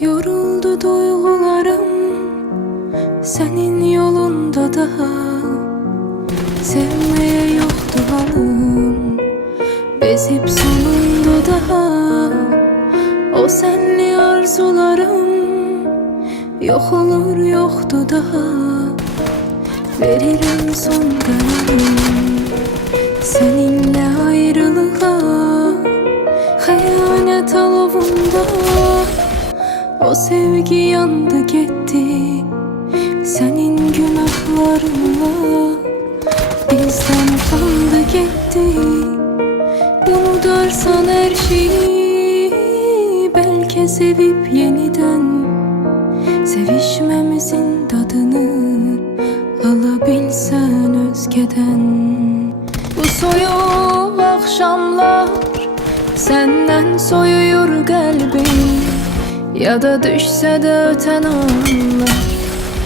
Yoruldu duygularım senin yolunda daha. Sevmeye yoktu halım, bezip sonunda daha. O senli arzularım yok olur yoktu daha. Veririm son kararım seninle ayrılığa. Hayalet alovunda o sevgi yandı gitti. Senin günahlarınla bizden kandı gitti. Unutarsan her şeyi, belki sevip yeniden sevişmemizin tadını alabilsen özgeden. Bu soyuq akşamlar senden soyuyor kalbim. Ya da düşse de öten anlar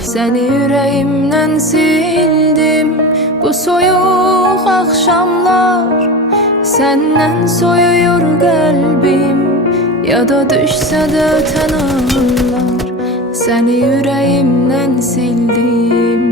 seni yüreğimden sildim. Bu soyuq akşamlar senden soyuyor kalbim. Ya da düşse de öten anlar seni yüreğimden sildim.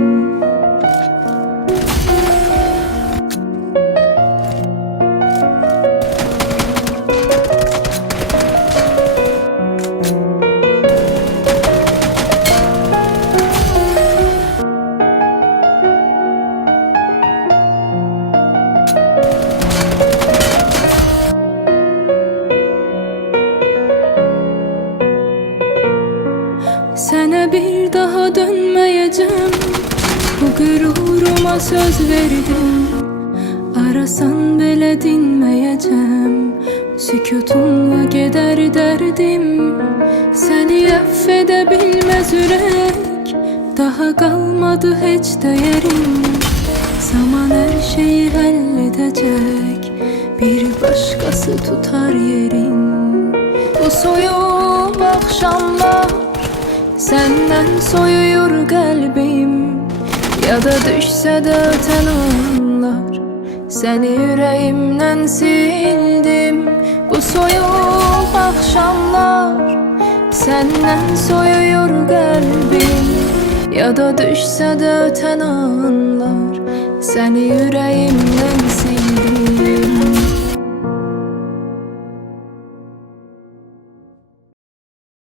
Sana bir daha dönmeyeceğim, bu gururuma söz verdim. Arasan bile dinmeyeceğim, sükutunla gider derdim. Seni affedebilmez yürek, daha kalmadı hiç değerim. Zaman her şeyi halledecek, bir başkası tutar yerin. Bu soyuq akşamlar senden soyuyor kalbim. Ya da düşse de öten anlar seni yüreğimden sildim. Bu soyuq akşamlar senden soyuyor kalbim. Ya da düşse de öten anlar seni yüreğimden sildim.